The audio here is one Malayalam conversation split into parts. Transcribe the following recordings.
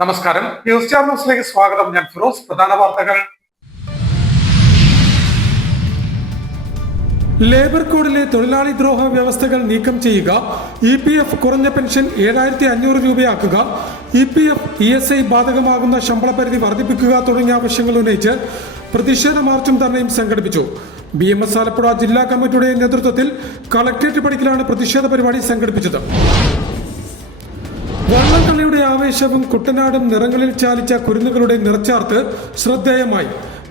നമസ്കാരം. ന്യൂസ് ചാനലിലേക്ക് സ്വാഗതം. ഞാൻ ഫിറോസ്. പ്രധാന വാർത്തകൾ. ലേബർ കോഡിലെ തൊഴിലാളി ദ്രോഹ വ്യവസ്ഥകൾ നീക്കം ചെയ്യുക, EPF കുറഞ്ഞ പെൻഷൻ 7500 രൂപയാക്കുക, EPF ESI ബാധകമാകുന്ന ശമ്പള പരിധി വർദ്ധിപ്പിക്കുക തുടങ്ങിയ ആവശ്യങ്ങൾ ഉന്നയിച്ച് പ്രതിഷേധ മാർച്ചും ധർണയും സംഘടിപ്പിച്ചു. BMS ആലപ്പുഴ ജില്ലാ കമ്മിറ്റിയുടെ നേതൃത്വത്തിൽ കളക്ടറേറ്റ് പടിക്കലാണ് പ്രതിഷേധ പരിപാടി സംഘടിപ്പിച്ചത്. വള്ളംകളിയുടെ ആവേശവും കുട്ടനാടും നിറങ്ങളിൽ ചാലിച്ച കുരുന്നുകളുടെ നിറച്ചാർത്ത് ശ്രദ്ധേയമായി.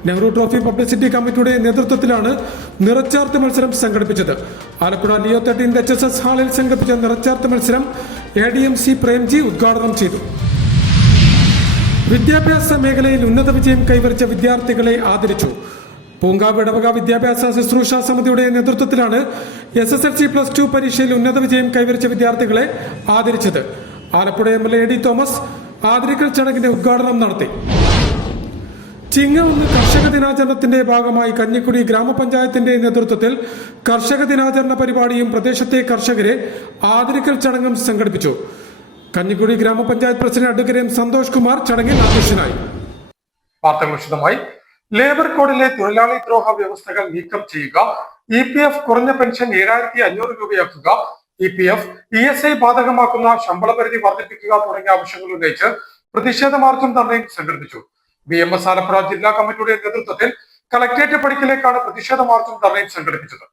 നെഹ്റു ട്രോഫി പബ്ലിസിറ്റി കമ്മിറ്റിയുടെ നേതൃത്വത്തിലാണ് നിറച്ചാർത്ത് മത്സരം സംഘടിപ്പിച്ചത്. ആലപ്പുഴ ലിയോ 13 HSS ഹാളിൽ സംഘടിപ്പിച്ച നിറച്ചാർത്ത് മത്സരം ADMC പ്രേംജി ഉദ്ഘാടനം ചെയ്തു. വിദ്യാഭ്യാസ മേഖലയിൽ ഉന്നത വിജയം കൈവരിച്ച വിദ്യാർത്ഥികളെ ആദരിച്ചു. പൂങ്കാവ് ഇടവക വിദ്യാഭ്യാസ ശുശ്രൂഷ സമിതിയുടെ നേതൃത്വത്തിലാണ് SSLC+2 പരീക്ഷയിൽ ഉന്നത വിജയം കൈവരിച്ച വിദ്യാർത്ഥികളെ ആദരിച്ചത്. ആലപ്പുഴ MLA AD തോമസ് ആദരിക്കൽ ചടങ്ങിന്റെ ഉദ്ഘാടനം നടത്തി. ചിങ്ങ 1 കർഷക ദിനാചരണത്തിന്റെ ഭാഗമായി കഞ്ഞിക്കുടി ഗ്രാമപഞ്ചായത്തിന്റെ നേതൃത്വത്തിൽ കർഷക ദിനാചരണ പരിപാടിയും പ്രദേശത്തെ കർഷകരെ ആദരിക്കൽ ചടങ്ങും സംഘടിപ്പിച്ചു. കഞ്ഞിക്കുടി ഗ്രാമപഞ്ചായത്ത് പ്രസിഡന്റ് അഡ്വക്കേറ്റ് സന്തോഷ് കുമാർ ചടങ്ങിൽ അധ്യക്ഷനായി. വാർത്തകൾ വിശദമായി. ലേബർ കോഡിലെ തൊഴിലാളി ദ്രോഹ വ്യവസ്ഥകൾ നീക്കം ചെയ്യുക, EPF കുറഞ്ഞ പെൻഷൻ 7500 രൂപയാക്കുക, EPF ESI ബാധകമാക്കുന്ന ശമ്പള പരിധി വർദ്ധിപ്പിക്കുക തുടങ്ങിയ ആവശ്യങ്ങൾ ഉന്നയിച്ച് പ്രതിഷേധ മാർച്ചും ധർണയും സംഘടിപ്പിച്ചു. BMS ആലപ്പുഴ ജില്ലാ കമ്മിറ്റിയുടെ നേതൃത്വത്തിൽ കളക്ടറേറ്റ് പടിക്കലേക്കാണ് പ്രതിഷേധ മാർച്ചും ധർണയും സംഘടിപ്പിച്ചത്.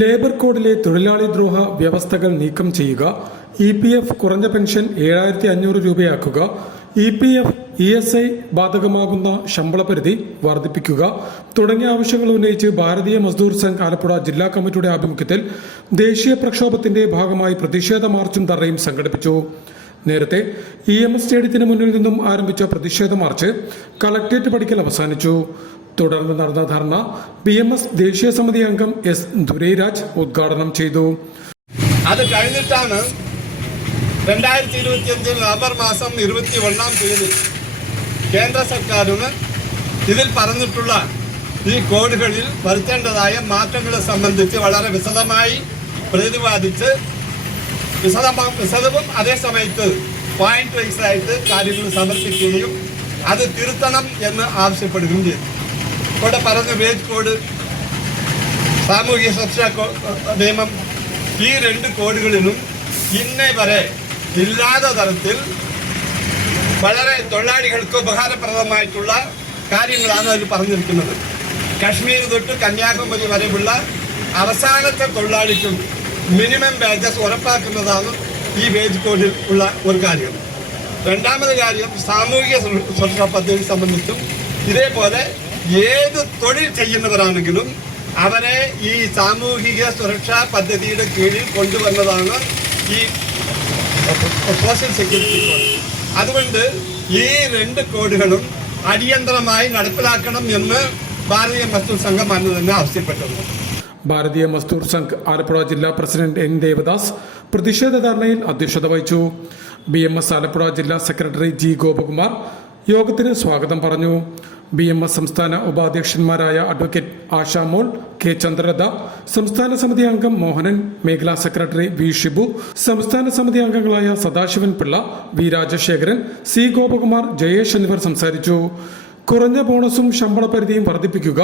ലേബർ കോഡിലെ തൊഴിലാളി ദ്രോഹ വ്യവസ്ഥകൾ നീക്കം ചെയ്യുക, EPF കുറഞ്ഞ പെൻഷൻ 7500 രൂപയാക്കുക, EPF ESI ബാധകമാകുന്ന ശമ്പള പരിധി വർദ്ധിപ്പിക്കുക തുടങ്ങിയ ആവശ്യങ്ങൾ ഉന്നയിച്ച് ഭാരതീയ മസ്ദൂർ സംഘ് ആലപ്പുഴ ജില്ലാ കമ്മിറ്റിയുടെ ആഭിമുഖ്യത്തിൽ ദേശീയ പ്രക്ഷോഭത്തിന്റെ ഭാഗമായി പ്രതിഷേധ മാർച്ചും ധർണയും സംഘടിപ്പിച്ചു. നേരത്തെ EMS സ്റ്റേഡിയത്തിന് മുന്നിൽ നിന്നും ആരംഭിച്ച പ്രതിഷേധ മാർച്ച് കളക്ടറേറ്റ് പടിക്കൽ അവസാനിച്ചു. തുടർന്ന് നടന്ന ധർണ BMS ദേശീയ സമിതി അംഗം S ദുരൈരാജ് ഉദ്ഘാടനം ചെയ്തു. അത് കഴിഞ്ഞിട്ടാണ് 2025 നവംബർ മാസം 21-ാം തീയതി കേന്ദ്ര സർക്കാരിന് ഇതിൽ പറഞ്ഞിട്ടുള്ള ഈ കോഡുകളിൽ വരുത്തേണ്ടതായ മാറ്റങ്ങളെ സംബന്ധിച്ച് വളരെ വിശദമായി പ്രതിപാദിച്ച് വിശദവും അതേ സമയത്ത് പോയിന്റ് വൈസായിട്ട് കാര്യങ്ങൾ സമർപ്പിക്കുകയും അത് തിരുത്തണം എന്ന് ആവശ്യപ്പെടുകയും ചെയ്തു. ഇവിടെ പറഞ്ഞ വേജ് കോഡ്, സാമൂഹിക സുരക്ഷാ നിയമം, ഈ 2 കോഡുകളിലും ഇന്നേ വരെ ഇല്ലാത്ത തരത്തിൽ വളരെ തൊഴിലാളികൾക്ക് ഉപകാരപ്രദമായിട്ടുള്ള കാര്യങ്ങളാണ് അതിൽ പറഞ്ഞിരിക്കുന്നത്. കശ്മീർ തൊട്ട് കന്യാകുമാരി വരെയുള്ള അവസാനത്തെ തൊഴിലാളിക്കും മിനിമം വേജസ് ഉറപ്പാക്കുന്നതാണ് ഈ വേജ് കോഡിൽ ഉള്ള ഒരു കാര്യം. രണ്ടാമത് കാര്യം, സാമൂഹിക സുരക്ഷാ പദ്ധതി സംബന്ധിച്ചും ഇതേപോലെ ഏത് തൊഴിൽ ചെയ്യുന്നവരാണെങ്കിലും അവരെ ഈ സാമൂഹിക സുരക്ഷാ പദ്ധതിയുടെ കീഴിൽ കൊണ്ടുവന്നതാണ് ഈ സോഷ്യൽ സെക്യൂരിറ്റി കോഡ്. അതുകൊണ്ട് ഈ 2 കോഡുകളും അടിയന്തരമായി നടപ്പിലാക്കണം എന്ന് ഭാരതീയ മസ്ദൂർ സംഘം അന്ന് തന്നെ ആവശ്യപ്പെട്ടത്. ഭാരതീയ മസ്ദൂർ സംഘ് ആലപ്പുഴ ജില്ലാ പ്രസിഡന്റ് N ദേവദാസ് പ്രതിഷേധ ധർണയിൽ അധ്യക്ഷത വഹിച്ചു. BMS ആലപ്പുഴ ജില്ലാ സെക്രട്ടറി G ഗോപകുമാർ യോഗത്തിന് സ്വാഗതം പറഞ്ഞു. BMS സംസ്ഥാന ഉപാധ്യക്ഷന്മാരായ അഡ്വക്കേറ്റ് ആശാമോൾ, K ചന്ദ്രലത, സംസ്ഥാന സമിതി അംഗം മോഹനൻ, മേഖലാ സെക്രട്ടറി V ഷിബു, സംസ്ഥാന സമിതി അംഗങ്ങളായ സദാശിവൻ പിള്ള, V രാജശേഖരൻ, C ഗോപകുമാർ, ജയേഷ് എന്നിവർ സംസാരിച്ചു. കുറഞ്ഞ ബോണസും ശമ്പള പരിധിയും വർദ്ധിപ്പിക്കുക,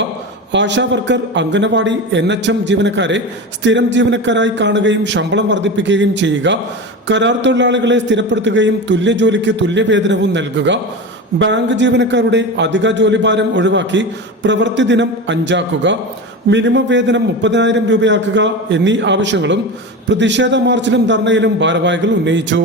ആശാ വർക്കർ, അംഗനവാടി, NHM ജീവനക്കാരെ സ്ഥിരം ജീവനക്കാരായി കാണുകയും ശമ്പളം വർദ്ധിപ്പിക്കുകയും ചെയ്യുക, കരാർ തൊഴിലാളികളെ സ്ഥിരപ്പെടുത്തുകയും തുല്യ ജോലിക്ക് തുല്യവേതനവും നൽകുക, ബാങ്ക് ജീവനക്കാരുടെ അധിക ജോലിഭാരം ഒഴിവാക്കി പ്രവൃത്തി ദിനം 5 ആക്കുക, മിനിമം വേതനം 30,000 രൂപയാക്കുക എന്നീ ആവശ്യങ്ങളും പ്രതിഷേധ മാർച്ചിലും ധർണയിലും ഭാരവാഹികൾ ഉന്നയിച്ചു.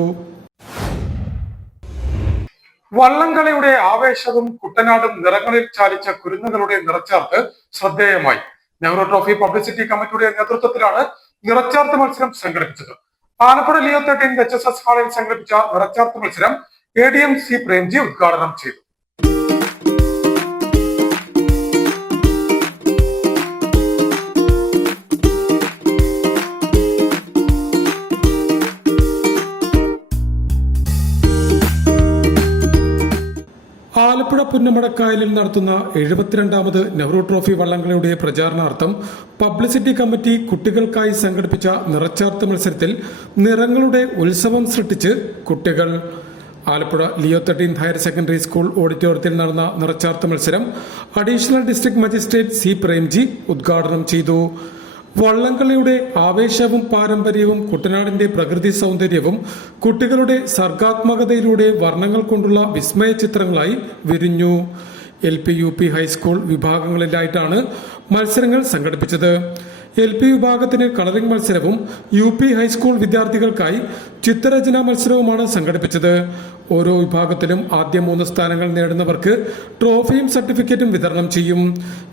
വള്ളംകളിയുടെ ആവേശവും കുട്ടനാടും നിറങ്ങളിൽ ചാലിച്ച കുരുന്നുകളുടെ നിറച്ചാർത്ത് ശ്രദ്ധേയമായി. നെഹ്റു ട്രോഫി പബ്ലിസിറ്റി കമ്മിറ്റിയുടെ നേതൃത്വത്തിലാണ് നിറച്ചാർത്ത് മത്സരം സംഘടിപ്പിച്ചത്. ആലപ്പുഴ ലിയോ 13 HSS ഹാളിൽ സംഘടിപ്പിച്ച നിറച്ചാർത്ത് മത്സരം ADMC പ്രേംജി ഉദ്ഘാടനം ചെയ്തു. ആലപ്പുഴ പുന്നമടക്കായലിൽ നടത്തുന്ന 72ാമത് നെഹ്റു ട്രോഫി വള്ളംകളിയുടെ പ്രചാരണാർത്ഥം പബ്ലിസിറ്റി കമ്മിറ്റി കുട്ടികൾക്കായി സംഘടിപ്പിച്ച നിറച്ചാർത്ത് മത്സരത്തിൽ നിറങ്ങളുടെ ഉത്സവം സൃഷ്ടിച്ച് കുട്ടികൾ. Alappuzha Leo 13 higher secondary school ഓഡിറ്റോറിയത്തിൽ നടന്ന നിറച്ചാർത്ത് മത്സരം additional district magistrate C Premji ഉദ്ഘാടനം ചെയ്തു. വള്ളംകളിയുടെ ആവേശവും പാരമ്പര്യവും കുട്ടനാടിന്റെ പ്രകൃതി സൗന്ദര്യവും കുട്ടികളുടെ സർഗാത്മകതയിലൂടെ വർണ്ണങ്ങൾ കൊണ്ടുള്ള വിസ്മയ ചിത്രങ്ങളായി വിരിഞ്ഞു. LP, UP, ഹൈസ്കൂൾ വിഭാഗങ്ങളിലായിട്ടാണ് മത്സരങ്ങൾ സംഘടിപ്പിച്ചത്. LP വിഭാഗത്തിന് കളറിംഗ് മത്സരവും UP ഹൈസ്കൂൾ വിദ്യാർത്ഥികൾക്കായി ചിത്രരചനാ മത്സരവുമാണ് സംഘടിപ്പിച്ചത്. ഓരോ വിഭാഗത്തിലും ആദ്യ 3 സ്ഥാനങ്ങൾ നേടുന്നവർക്ക് ട്രോഫിയും സർട്ടിഫിക്കറ്റും വിതരണം ചെയ്യും.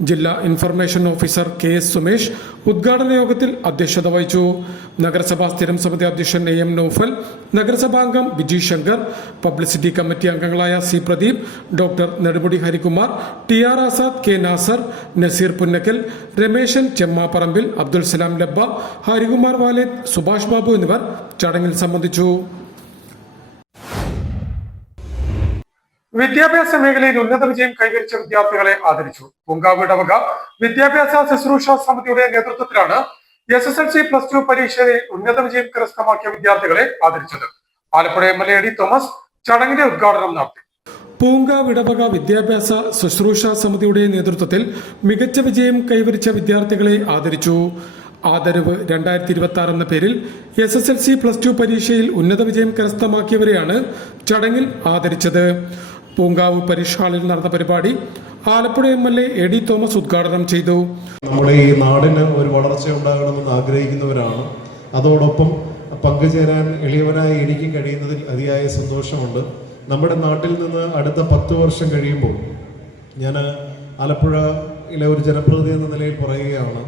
ജില്ലാ ഇൻഫർമേഷൻ ഓഫീസർ KS സുമേഷ് ഉദ്ഘാടന യോഗത്തിൽ അധ്യക്ഷത വഹിച്ചു. നഗരസഭാ സ്ഥിരം സമിതി അധ്യക്ഷൻ AM നൌഫൽ, നഗരസഭാംഗം ബിജി ശങ്കർ, പബ്ലിസിറ്റി കമ്മിറ്റി അംഗങ്ങളായ C Pradeep, doctor Nedumudi Harikumar, TR Azad, K Nasar, Nazeer Punnakkal, Rameshan Chemmapparambil, Abdul Salam Labba, Harikumar Valeth, Subhash Babu എന്നിവർ ചടങ്ങിൽ സംബന്ധിച്ചു. വിദ്യാഭ്യാസ മേഖലയിൽ ഉന്നത വിജയം കൈവരിച്ച വിദ്യാർത്ഥികളെ ആദരിച്ചു. പൂങ്കാവ് ഇടവക വിദ്യാഭ്യാസ ശുശ്രൂഷ സമിതിയുടെ നേതൃത്വത്തിലാണ് SSLC +2 പരീക്ഷയിൽ ഉന്നത വിജയം കരസ്ഥമാക്കിയ വിദ്യാർത്ഥികളെ ആദരിച്ചത്. ആലപ്പുഴ MLA AD തോമസ് ചടങ്ങിന്റെ ഉദ്ഘാടനം നടത്തി. പൂങ്കാവ് ഇടവക വിദ്യാഭ്യാസ ശുശ്രൂഷ സമിതിയുടെ നേതൃത്വത്തിൽ മികച്ച വിജയം കൈവരിച്ച വിദ്യാർത്ഥികളെ ആദരിച്ചു. ആദരവ് 2026 എന്ന പേരിൽ SSLC +2 പരീക്ഷയിൽ ഉന്നത വിജയം കരസ്ഥമാക്കിയവരെയാണ് ചടങ്ങിൽ ആദരിച്ചത്. പൂങ്കാവ് പരീക്ഷ ഹാളിൽ നടന്ന പരിപാടി ആലപ്പുഴ MLA AD തോമസ് ഉദ്ഘാടനം ചെയ്തു. നമ്മുടെ ഈ നാടിന് ഒരു വളർച്ച ഉണ്ടാകണമെന്ന് ആഗ്രഹിക്കുന്നവരാണ്. അതോടൊപ്പം പങ്കുചേരാൻ എളിയവനായി എനിക്കും കഴിയുന്നതിൽ അതിയായ സന്തോഷമുണ്ട്. നമ്മുടെ നാട്ടിൽ നിന്ന് അടുത്ത 10 വർഷം കഴിയുമ്പോൾ ഞാൻ ആലപ്പുഴയിലെ ഒരു ജനപ്രതിനിധി എന്ന നിലയിൽ പറയുകയാണ്,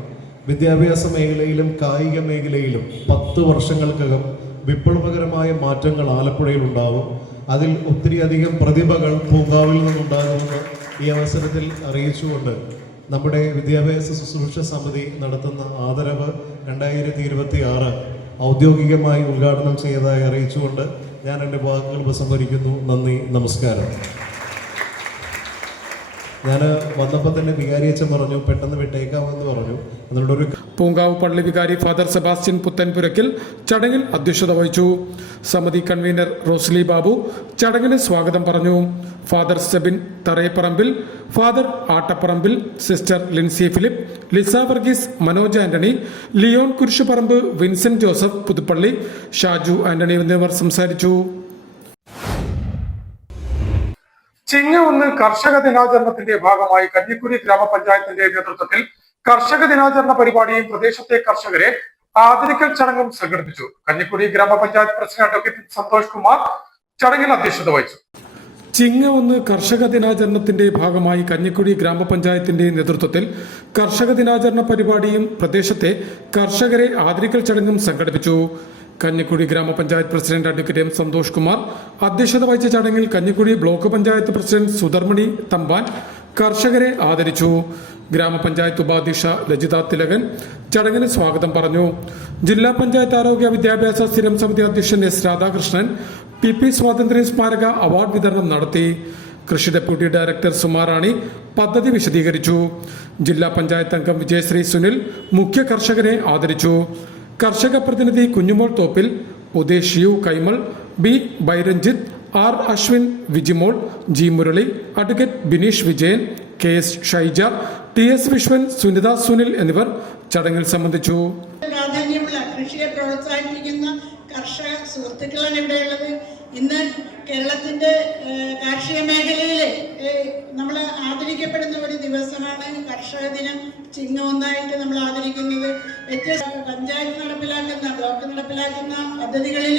വിദ്യാഭ്യാസ മേഖലയിലും കായിക മേഖലയിലും 10 വർഷങ്ങൾക്കകം വിപ്ലവകരമായ മാറ്റങ്ങൾ ആലപ്പുഴയിൽ ഉണ്ടാവും. അതിൽ ഒത്തിരിയധികം പ്രതിഭകൾ പൂങ്കാവിൽ നിന്നുണ്ടാകുമെന്ന് ഈ അവസരത്തിൽ അറിയിച്ചുകൊണ്ട് നമ്മുടെ വിദ്യാഭ്യാസ ശുശ്രൂഷ സമിതി നടത്തുന്ന ആദരവ് 2026 ഔദ്യോഗികമായി ഉദ്ഘാടനം ചെയ്തതായി അറിയിച്ചുകൊണ്ട് ഞാൻ എൻ്റെ വാക്കുകൾ ഉപസംഹരിക്കുന്നു. നന്ദി, നമസ്കാരം. ഞാൻ വന്നപ്പോൾ തന്നെ വികാരിയച്ഛൻ പറഞ്ഞു പെട്ടെന്ന് വിട്ടേക്കാമെന്ന് പറഞ്ഞു. അതിനോടൊരു പൂങ്കാവ് പള്ളി വികാരി ഫാദർ സെബാസ്റ്റ്യൻ പുത്തൻപുരയ്ക്കൽ ചടങ്ങിൽ അധ്യക്ഷത വഹിച്ചു. സമിതി കൺവീനർ റോസ്ലി ബാബു ചടങ്ങിന് സ്വാഗതം പറഞ്ഞു. Father Sebin Tharayapparambil, father Attapparambil, sister Lincy Philip, Lisa Varghese, Manoj Antony, Leon Kurisuparambu, Vincent Joseph Puthuppally, Shaju Antony എന്നിവർ സംസാരിച്ചു. ചിങ്ങ 1 കർഷക ദിനാചരണത്തിന്റെ ഭാഗമായി കഞ്ഞിക്കുഴി ഗ്രാമപഞ്ചായത്തിന്റെ നേതൃത്വത്തിൽ കർഷക ദിനാചരണ പരിപാടിയും പ്രദേശത്തെ കർഷകരെ ആദരിക്കൽ ചടങ്ങും സംഘടിപ്പിച്ചു. കഞ്ഞിക്കുഴി ഗ്രാമപഞ്ചായത്ത് പ്രസിഡന്റ് അഡ്വക്കേറ്റ് സന്തോഷ് കുമാർ ചടങ്ങിൽ അധ്യക്ഷത വഹിച്ചു. ചിങ്ങ 1 കർഷക ദിനാചരണത്തിന്റെ ഭാഗമായി കഞ്ഞിക്കുഴി ഗ്രാമപഞ്ചായത്തിന്റെ നേതൃത്വത്തിൽ കർഷക ദിനാചരണ പരിപാടിയും പ്രദേശത്തെ കർഷകരെ ആദരിക്കൽ ചടങ്ങും സംഘടിപ്പിച്ചു. കഞ്ഞിക്കുഴി ഗ്രാമപഞ്ചായത്ത് president advocate M Santhosh Kumar അധ്യക്ഷത വഹിച്ച ചടങ്ങിൽ കഞ്ഞിക്കുഴി ബ്ലോക്ക് പഞ്ചായത്ത് പ്രസിഡന്റ് സുധർമണി തമ്പാൻ കർഷകരെ ആദരിച്ചു. ഗ്രാമപഞ്ചായത്ത് ഉപാധ്യക്ഷ ലജിത തിലകൻ ചടങ്ങിന് സ്വാഗതം പറഞ്ഞു. ജില്ലാ പഞ്ചായത്ത് ആരോഗ്യ വിദ്യാഭ്യാസ സ്ഥിരം സമിതി അധ്യക്ഷൻ S രാധാകൃഷ്ണൻ PP സ്വാതന്ത്ര്യ സ്മാരക അവാർഡ് വിതരണം നടത്തി. കൃഷി ഡെപ്യൂട്ടി ഡയറക്ടർ സുമാറാണി പദ്ധതി വിശദീകരിച്ചു. ജില്ലാ പഞ്ചായത്ത് അംഗം വിജയശ്രീ സുനിൽ മുഖ്യ കർഷകരെ ആദരിച്ചു. കർഷക പ്രതിനിധി Kunjumol Thoppil, Udesh U Kaimal, B Byranjith, R Ashwin, Vijimol, G Murali, advocate Bineesh Vijayan, KS Shaija, TS Vishwan, Sunitha Sunil എന്നിവർ ചടങ്ങിൽ സംബന്ധിച്ചു. പ്രാധാന്യമുള്ള കൃഷിയെ പ്രോത്സാഹിപ്പിക്കുന്ന കർഷക സുഹൃത്തുക്കളാണ് ഇവിടെയുള്ളത്. ഇന്ന് കേരളത്തിന്റെ കാർഷിക മേഖലയിൽ നമ്മൾ ആദരിക്കപ്പെടുന്ന ഒരു ദിവസമാണ് കർഷക ദിനം. ചിങ്ങ 1 നമ്മൾ ആദരിക്കുന്നത്. വ്യത്യസ്ത പഞ്ചായത്ത് നടപ്പിലാക്കുന്ന ബ്ലോക്ക് നടപ്പിലാക്കുന്ന പദ്ധതികളിൽ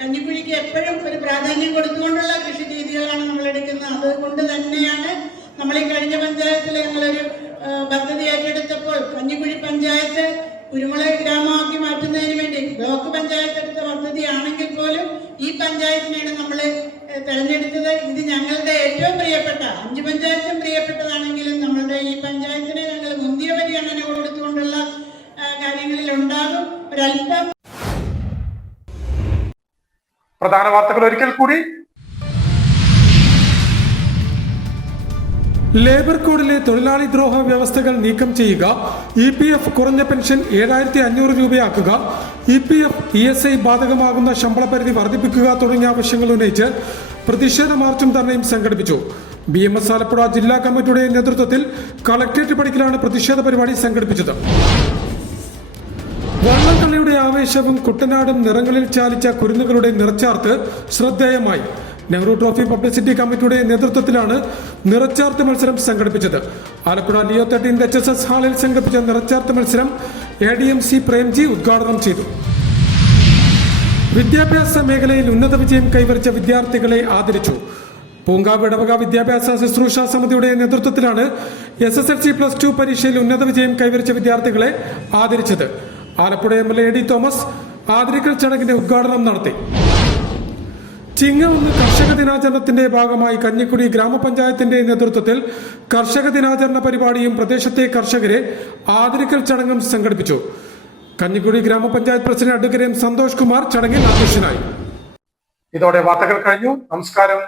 കഞ്ഞിക്കുഴിക്ക് എപ്പോഴും ഒരു പ്രാധാന്യം കൊടുത്തുകൊണ്ടുള്ള കൃഷി രീതികളാണ് നമ്മൾ എടുക്കുന്നത്. അതുകൊണ്ട് തന്നെയാണ് നമ്മൾ ഈ കഴിഞ്ഞ പഞ്ചായത്തിൽ ഞങ്ങളൊരു പദ്ധതി ഏറ്റെടുത്തപ്പോൾ കഞ്ഞിക്കുഴി പഞ്ചായത്ത് കുരുമുളക് ഗ്രാമമാക്കി മാറ്റുന്നതിന് വേണ്ടി ബ്ലോക്ക് പഞ്ചായത്ത് എടുത്ത പദ്ധതിയാണെങ്കിൽ പോലും ഈ പഞ്ചായത്തിനെയാണ് നമ്മൾ തെരഞ്ഞെടുത്തത്. ഇത് ഞങ്ങളുടെ ഏറ്റവും പ്രിയപ്പെട്ട 5 പഞ്ചായത്തും പ്രിയപ്പെട്ടതാണെങ്കിലും നമ്മളുടെ ഈ പഞ്ചായത്തിനെ ഞങ്ങൾ മുന്തിയ പരിഗണന കൊടുത്തുകൊണ്ടുള്ള കാര്യങ്ങളിൽ ഉണ്ടാകും. ഒരല്പം പ്രധാന വാർത്തകൾ ഒരിക്കൽ കൂടി. ലേബർ കോഡിലെ തൊഴിലാളി ദ്രോഹ വ്യവസ്ഥകൾ നീക്കം ചെയ്യുക, EPF കുറഞ്ഞ പെൻഷൻ 7,500 രൂപയാക്കുക, EPF ESI ബാധകമാകുന്ന ശമ്പള പരിധി വർദ്ധിപ്പിക്കുക തുടങ്ങിയ ആവശ്യങ്ങൾ ഉന്നയിച്ച് പ്രതിഷേധ മാർച്ചും ധർണയും സംഘടിപ്പിച്ചു. BMS ആലപ്പുഴ ജില്ലാ കമ്മിറ്റിയുടെ നേതൃത്വത്തിൽ കളക്ടറേറ്റ് പടിക്കലാണ് പ്രതിഷേധ പരിപാടി സംഘടിപ്പിച്ചത്. വള്ളംകളിയുടെ ആവേശവും കുട്ടനാടും നിറങ്ങളിൽ ചാലിച്ച കുരുന്നുകളുടെ നിറച്ചാർത്ത് ശ്രദ്ധേയമായി. നെഹ്റു ട്രോഫി പബ്ലിസിറ്റി കമ്മിറ്റിയുടെ നേതൃത്വത്തിലാണ് നിറച്ചാർത്ത് മത്സരം സംഘടിപ്പിച്ചത്. ആലപ്പുഴ ലിയോ 13 HSS ഹാളിൽ സംഘടിപ്പിച്ച നിറച്ചാർത്ത് മത്സരം ADMC പ്രേംജി ഉദ്ഘാടനം ചെയ്തു. വിദ്യാഭ്യാസ മേഖലയിൽ ഉന്നത വിജയം കൈവരിച്ച വിദ്യാർത്ഥികളെ ആദരിച്ചു. പൂങ്കാവ് ഇടവക വിദ്യാഭ്യാസ ശുശ്രൂഷ സമിതിയുടെ നേതൃത്വത്തിലാണ് SSLC+2 പരീക്ഷയിൽ ഉന്നത വിജയം കൈവരിച്ച വിദ്യാർത്ഥികളെ ആദരിച്ചത്. ആലപ്പുഴ MLA AD തോമസ് ആദരിക്കൽ ചടങ്ങിന്റെ ഉദ്ഘാടനം നടത്തി. ചിങ്ങ 1 കർഷക ദിനാചരണത്തിന്റെ ഭാഗമായി കഞ്ഞിക്കുടി ഗ്രാമപഞ്ചായത്തിന്റെ നേതൃത്വത്തിൽ കർഷക ദിനാചരണ പരിപാടിയും പ്രദേശത്തെ കർഷകരെ ആദരിക്കൽ ചടങ്ങും സംഘടിപ്പിച്ചു. കഞ്ഞിക്കുടി ഗ്രാമപഞ്ചായത്ത് പ്രസിഡന്റ് അഡ്വക്കേറ്റ് സന്തോഷ് കുമാർ ചടങ്ങിൽ അധ്യക്ഷനായി. ഇതോടെ വാർത്തകൾ കഴിഞ്ഞു. നമസ്കാരം.